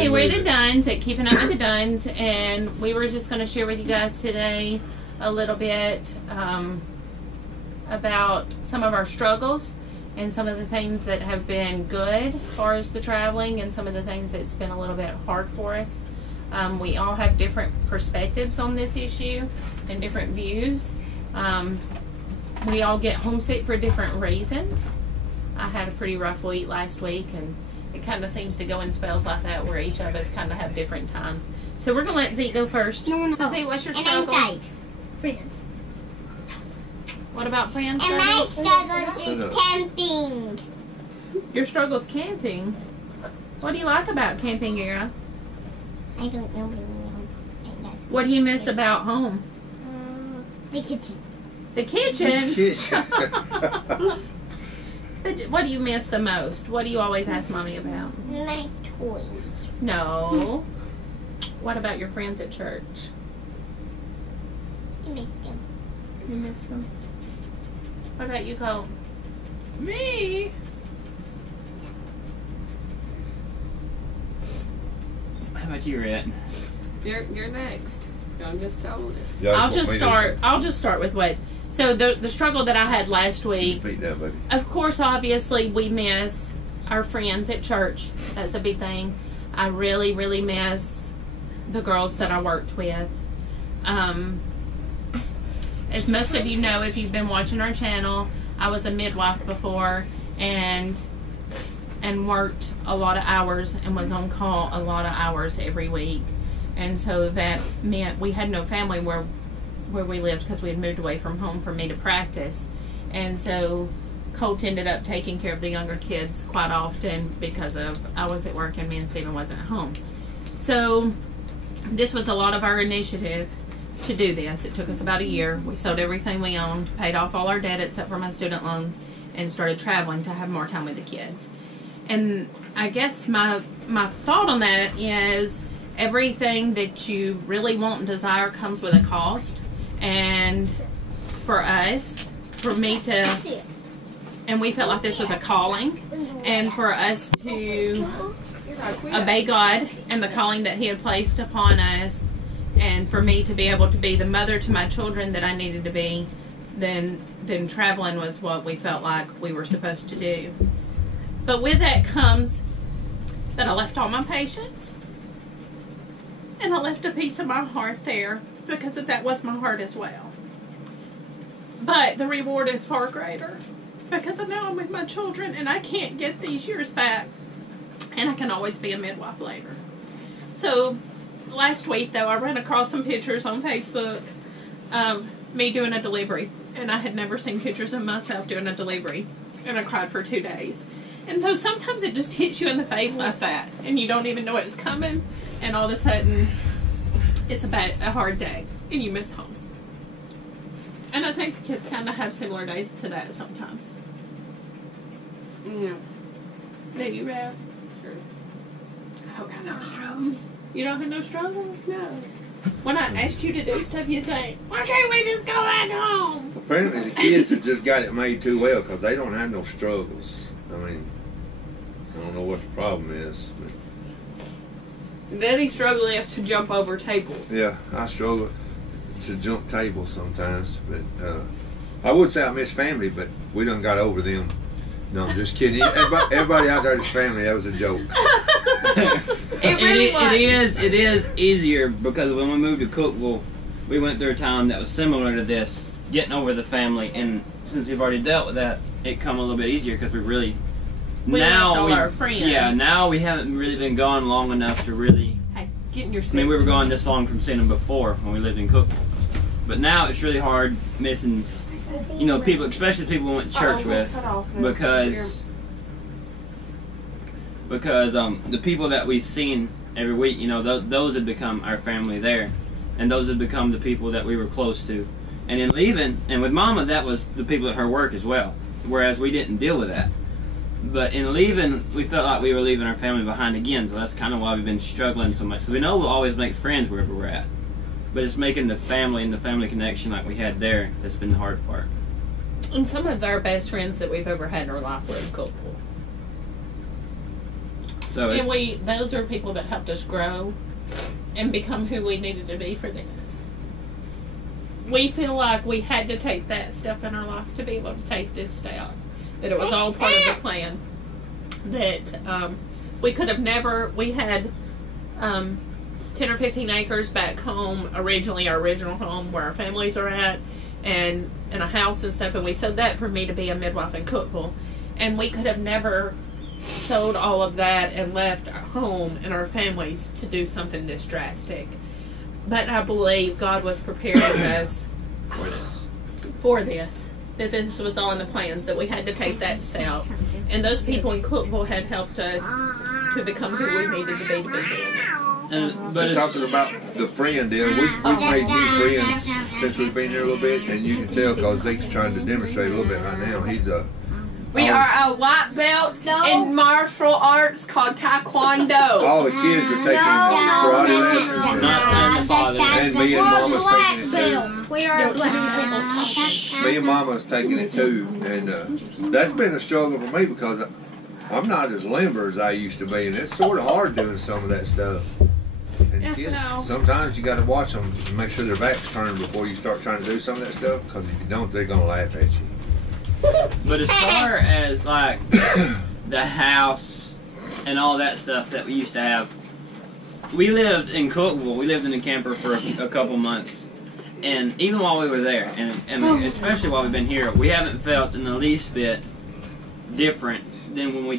Hey, we're the Duns at Keeping Up with the Duns, and we were just going to share with you guys today a little bit about some of our struggles and some of the things that have been good as far as the traveling and some of the things that's been a little bit hard for us. We all have different perspectives on this issue and different views. We all get homesick for different reasons. I had a pretty rough week last week, and it kind of seems to go in spells like that where each of us kind of have different times. So we're going to let Zeke go first. No. So Zeke, what's your And struggles? I'm Dave. Friends. What about friends? And my struggles is camping. Your struggle's camping. What do you like about camping, Era? I don't know. What do you miss about home? The kitchen. The kitchen? The kitchen. What do you miss the most? What do you always ask Mommy about? My toys. No. What about your friends at church? I miss them. You miss them? What about you, Cole? Me? How about you, Rhett? You're next. Y'all just told us. I'll just start with what. So the struggle that I had last week. Beat that, buddy. Of course, obviously, we miss our friends at church. That's a big thing. I really, really miss the girls that I worked with. As most of you know, if you've been watching our channel, I was a midwife before and worked a lot of hours and was on call a lot of hours every week. And so that meant we had no family where we lived because we had moved away from home for me to practice. And so Colt ended up taking care of the younger kids quite often because I was at work and me and Stephen wasn't at home. So this was a lot of our initiative to do this. It took us about a year. We sold everything we owned, paid off all our debt except for my student loans, and started traveling to have more time with the kids. And I guess my thought on that is everything that you really want and desire comes with a cost. And for us, for me to, and we felt like this was a calling, and for us to obey God and the calling that He had placed upon us, and for me to be able to be the mother to my children that I needed to be, then traveling was what we felt like we were supposed to do. But with that comes that I left all my patients, and I left a piece of my heart there, because that was my heart as well. But the reward is far greater, because now I'm with my children and I can't get these years back, and I can always be a midwife later. So last week though, I ran across some pictures on Facebook of me doing a delivery, and I had never seen pictures of myself doing a delivery, and I cried for 2 days. And so sometimes it just hits you in the face like that, and you don't even know it's coming, and all of a sudden it's a hard day, and you miss home. And I think kids kind of have similar days to that sometimes. Yeah. Do you, Rab? Sure. I don't have no struggles. You don't have no struggles? No. When I asked you to do stuff, you say, why can't we just go back home? Apparently the kids have just got it made too well because they don't have no struggles. I mean, I don't know what the problem is. But Daddy's struggle is to jump over tables. yeah, I struggle to jump tables sometimes. But I would say I miss family, but we done got over them. No, I'm just kidding. Everybody out there is family. That was a joke. It is easier because when we moved to Cookville, we went through a time that was similar to this, getting over the family, and since we've already dealt with that, it come a little bit easier because we left all our friends. Yeah, now we haven't really been gone long enough to really. Hey, get in your seat. I mean, we were gone this long from seeing them before when we lived in Cookville, but now it's really hard missing, you know, people, especially people we went to church with, because the people that we've seen every week, you know, those have become our family there, and those have become the people that we were close to. And in leaving, and with Mama, that was the people at her work as well, whereas we didn't deal with that. But in leaving, we felt like we were leaving our family behind again, so that's kind of why we've been struggling so much. Because we know we'll always make friends wherever we're at, but it's making the family and the family connection like we had there that's been the hard part. And some of our best friends that we've ever had in our life were in Cookville. So And those are people that helped us grow and become who we needed to be for this. We feel like we had to take that step in our life to be able to take this step. That it was all part of the plan. That we could have never, we had 10 or 15 acres back home, originally our original home where our families are at, and a house and stuff, and we sold that for me to be a midwife in Cookville. And we could have never sold all of that and left our home and our families to do something this drastic. But I believe God was preparing us for this. That this was all in the plans, that we had to take that step. And those people in Cookville had helped us to become who we needed to be doing this. But talking about the friend deal, we've made new friends since we've been here a little bit, and you can tell because Zeke's trying to demonstrate a little bit right now. He's a We are a white belt in martial arts called Taekwondo. all the kids are taking karate lessons, Not the father. and me and Mama's taking it too. We are black. Me and Mama's taking it too, and that's been a struggle for me because I'm not as limber as I used to be, and it's sort of hard doing some of that stuff. And Yeah, kids, no. sometimes you got to watch them and make sure their back's turned before you start trying to do some of that stuff, because if you don't, they're gonna laugh at you. But as far as like the house and all that stuff that we used to have, we lived in Cookville. We lived in a camper for a couple months, and even while we were there, and especially while we've been here, we haven't felt in the least bit different than when we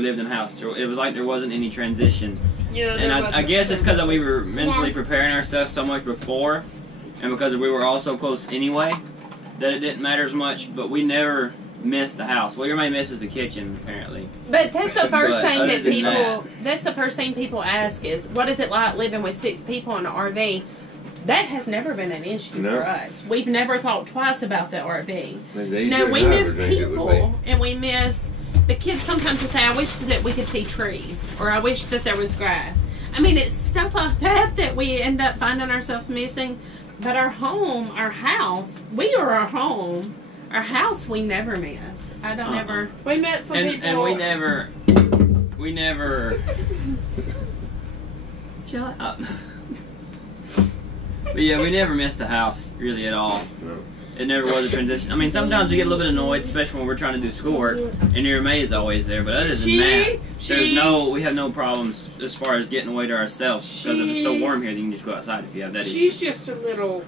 lived in a house. It was like there wasn't any transition. Yeah, And I guess it's because we were mentally preparing ourselves so much before, and because we were all so close anyway, that it didn't matter as much. But we never missed the house. What everybody misses the kitchen, apparently. But that's the first But thing other that than people. that- That's the first thing people ask is, what is it like living with 6 people in an RV? That has never been an issue No. for us. We've never thought twice about the RV. It's No, easier we than I miss ever think it would be. people, and we miss the kids. Sometimes they say, "I wish that we could see trees," or "I wish that there was grass." I mean, it's stuff like that that we end up finding ourselves missing. But our home, our house, we are our home. Our house, we never miss. I don't ever. We met some people. And we never. Shut up. But yeah, we never missed the house really at all. No. It never was a transition. I mean, sometimes we get a little bit annoyed, especially when we're trying to do schoolwork, and your maid is always there. But other than that, we have no problems as far as getting away to ourselves because it's so warm here that you can just go outside if you have that issue. She's just a little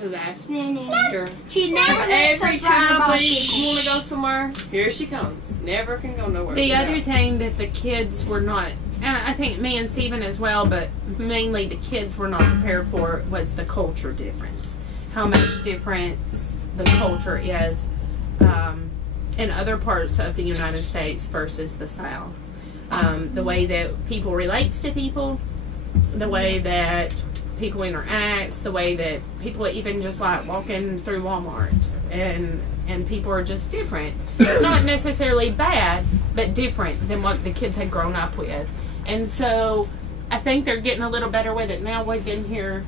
disaster. She never Every time we want to go somewhere, here she comes. Never can go nowhere. The without. other thing that the kids were not, and I think me and Stephen as well, but mainly the kids were not prepared for was the culture difference. How much difference the culture is in other parts of the United States versus the South. The way that people relates to people, the way that people interact, the way that people even just like walking through Walmart, and people are just different. Not necessarily bad, but different than what the kids had grown up with. And so I think they're getting a little better with it now. We've been here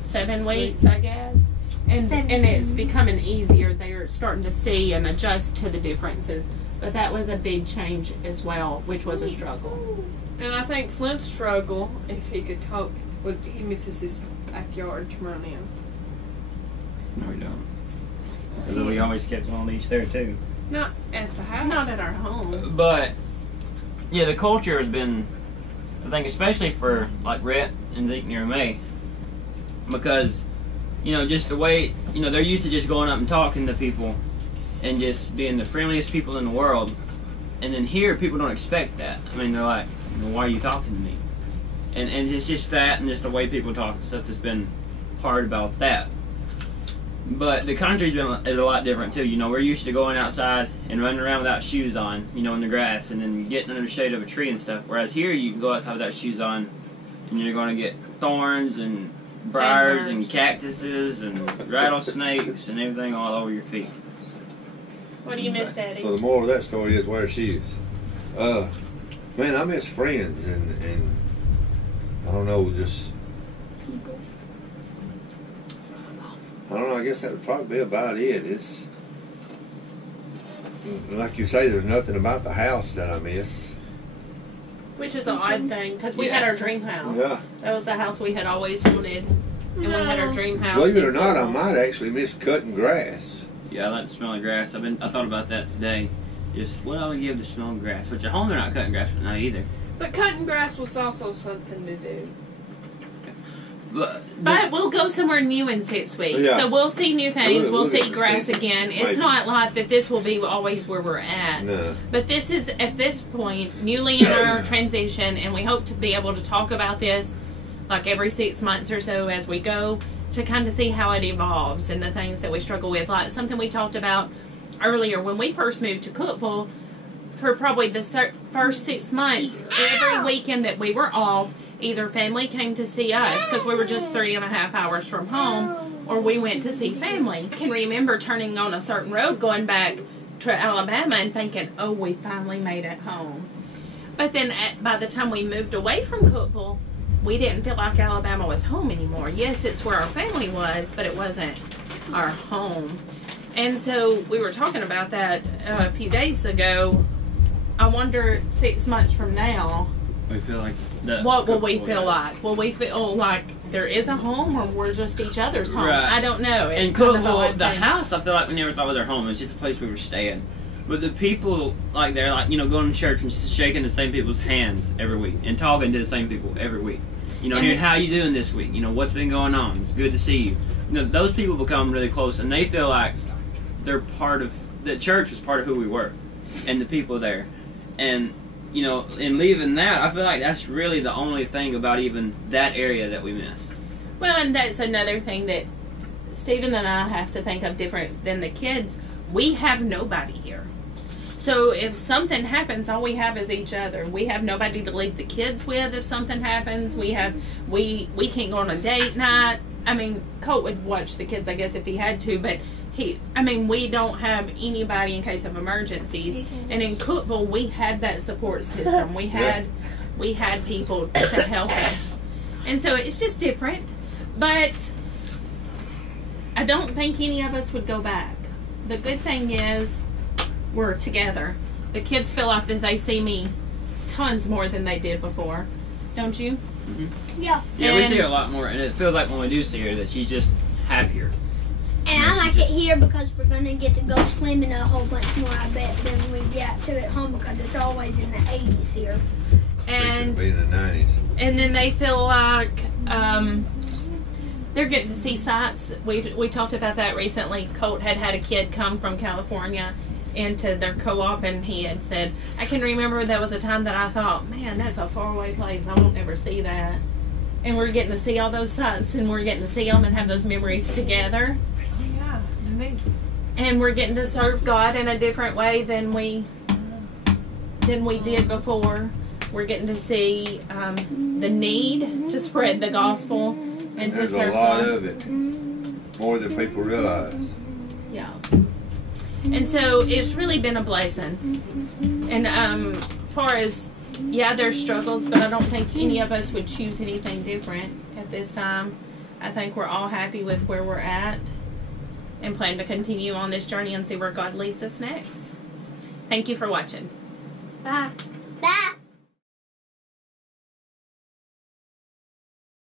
7 weeks, I guess. And it's becoming easier. They're starting to see and adjust to the differences. But that was a big change as well, which was a struggle. And I think Flint's struggle, if he could talk, would he misses his backyard to run in. No, we don't. Because we always kept on leash there too. Not at the house. Not at our home. But yeah, the culture has been, I think, especially for like Rhett and Zeke near May, because just the way they're used to just going up and talking to people and just being the friendliest people in the world, and then here people don't expect that. I mean, they're like, why are you talking to me? And it's just that, and just the way people talk and stuff that's been hard about that. But the country's is a lot different too. We're used to going outside and running around without shoes on, in the grass, and then getting under the shade of a tree and stuff. Whereas here, you can go outside without shoes on, and you're going to get thorns and briars and cactuses and rattlesnakes and everything all over your feet. What do you miss, Daddy? So the moral of that story is wear shoes. Man, I miss friends and I don't know, just I don't know. I guess that would probably be about it. It's like you say, there's nothing about the house that I miss. Which is an odd thing, because we had our dream house. Yeah. That was the house we had always wanted. And we had our dream house. Believe it or not, I might actually miss cutting grass. Yeah, I like the smell of grass. I thought about that today. Just what I would give the smell of grass. Which at home they're not cutting grass right now either. But cutting grass was also something to do. But we'll go somewhere new in 6 weeks. Yeah. So we'll see new things. We'll see get to grass see again. maybe. It's not like that this will be always where we're at. No. But this is, at this point, newly in our transition, and we hope to be able to talk about this like every 6 months or so as we go, to kind of see how it evolves and the things that we struggle with. Like something we talked about earlier when we first moved to Cookville, for probably the first 6 months, every weekend that we were off, either family came to see us because we were just 3.5 hours from home, or we went to see family. I can remember turning on a certain road going back to Alabama and thinking, oh, we finally made it home. But then by the time we moved away from Cookville, we didn't feel like Alabama was home anymore. Yes, it's where our family was, but it wasn't our home. And so we were talking about that a few days ago. I wonder 6 months from now, We feel like what will we feel like? Will we feel like there is a home, or we're just each other's home? Right. I don't know. It's And kind of a Cookville, odd the thing. house, I feel like we never thought was our home. It was just a place we were staying. But the people, like, they're like, you know, going to church and shaking the same people's hands every week and talking to the same people every week. You know, hearing how you doing this week? You know, what's been going on? It's good to see you. You know, those people become really close, and they feel like they're part of, the church was part of who we were, and the people there. And, you know, in leaving that, I feel like that's really the only thing about even that area that we miss. Well, and that's another thing that Stephen and I have to think of different than the kids. We have nobody here. So if something happens, all we have is each other. We have nobody to leave the kids with if something happens. We can't go on a date night. I mean, Colt would watch the kids, I guess, if he had to, but we don't have anybody in case of emergencies. And in Cookville, we had that support system. We had people to help us. And so it's just different. But I don't think any of us would go back. The good thing is we're together. The kids feel like that they see me tons more than they did before. Don't you? Mm-hmm. Yeah. Yeah, we see her a lot more, and it feels like when we do see her that she's just happier. And I like it here because we're going to get to go swimming a whole bunch more, I bet, than we get to at home, because it's always in the 80s here. And Be in the 90s. and then they feel like they're getting to see sights. We talked about that recently. Colt had a kid come from California into their co-op, and he had said, I can remember there was a time that I thought, man, that's a faraway place. I won't ever see that. And we're getting to see all those sights, and we're getting to see them and have those memories together. Yeah, nice. And we're getting to serve God in a different way than we did before. We're getting to see the need to spread the gospel and to There's a serve lot God. of it. More than people realize. Yeah. And so it's really been a blessing. And as far as, yeah, there's struggles, but I don't think any of us would choose anything different at this time. I think we're all happy with where we're at and plan to continue on this journey and see where God leads us next. Thank you for watching. Bye.